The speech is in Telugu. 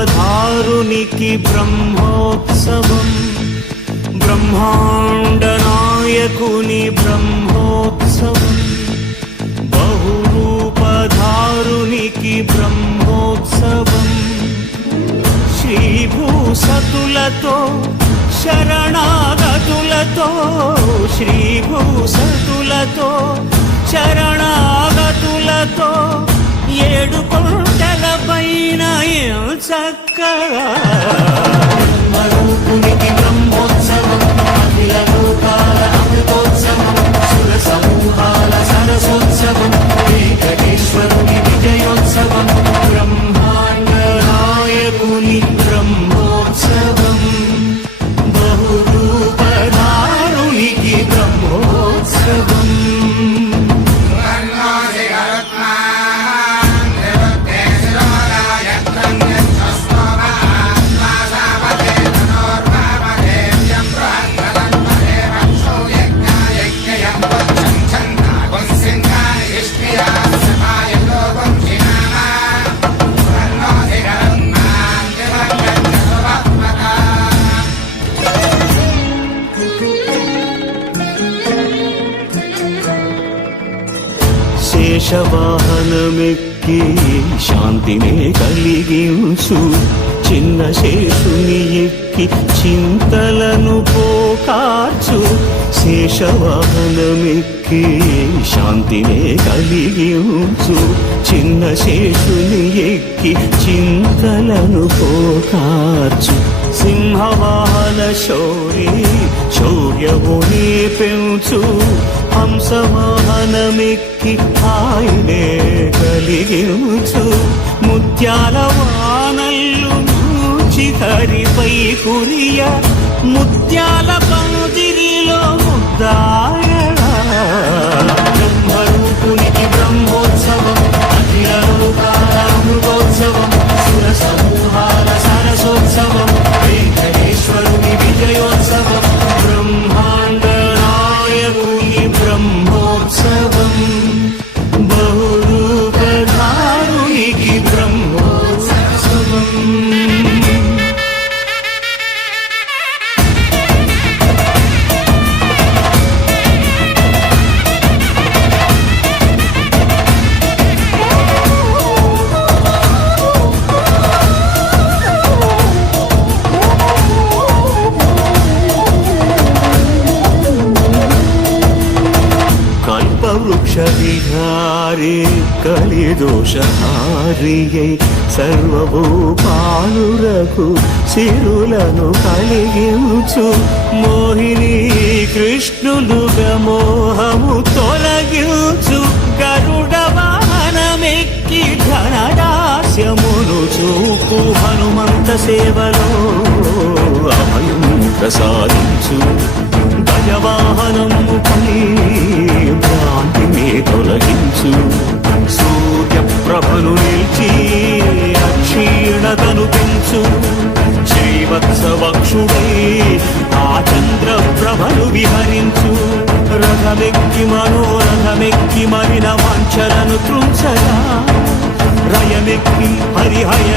బహురూపధారునికి బ్రహ్మోత్సవం, బ్రహ్మాండ నాయకుని బ్రహ్మోత్సవం, బహురూపధారునికి బ్రహ్మోత్సవం. శ్రీభూసతులతో శరణాగతులతో, శ్రీభూసతులతో శరణాగతులతో, ఏడు కొండల పైన చక్కగా బ్రహ్మరూపునికి బ్రహ్మోత్సవం, అఖిల లోకాల అమృతోత్సవం, సుర సమూహాల సరసోత్సవం, వెంకటేశ్వరుని విజయోత్సవం, బ్రహ్మాండ నాయకుని బ్రహ్మోత్సవం, బహురూపధారునికి బ్రహ్మోత్సవం. శేషవాహనమెక్కి శాంతినే కలిగించు, చిన్న శేషుని ఎక్కి చింతలను పోకార్చు. శేషవాహనమెక్కి శాంతినే కలిగించు, చిన్న శేషుని ఎక్కి చింతలను పోకార్చు. సింహవాహన శౌర్య శౌర్యముని పెంచు, హంసవాహనమెక్కి హాయినే కలిగించు. ముత్యాల వానల్లు మూచి హరిపై కురియ, ముత్యాల పందిరిలో ముద్దాయడా. బ్రహ్మరూపునికి బ్రహ్మోత్సవం, అఖిల లోకాల అమృతోత్సవం, సుర సమూహాల సరసోత్సవం, వెంకటేశ్వరుని విజయోత్సవం, బ్రహ్మాండ నాయకుని బ్రహ్మోత్సవం, బహురూపధారునికి బ్రహ్మోత్సవం. వృక్ష విహారి కలిదోషహారియై, సర్వభూపాలురకు సిరులను కలిగించు. మోహిని కృష్ణులుగా మోహము తొలగించు. గరుడ వాహనమెక్కి ఘనదాస్యమును చూపు, హనుమంత సేవలో అభయం ప్రసాదించు. గజవాహనముపై భ్రాంతిని తొలగించు. సూర్యప్రభను నిలిచి అక్షీణతను పెంచు. శ్రీవత్సవక్షుడై ఆ చంద్రప్రభను విహరించు. రథమెక్కి మనోరథమెక్కి మరిన వాంఛలను త్రుంచగా, రయమెక్కి హరిహయ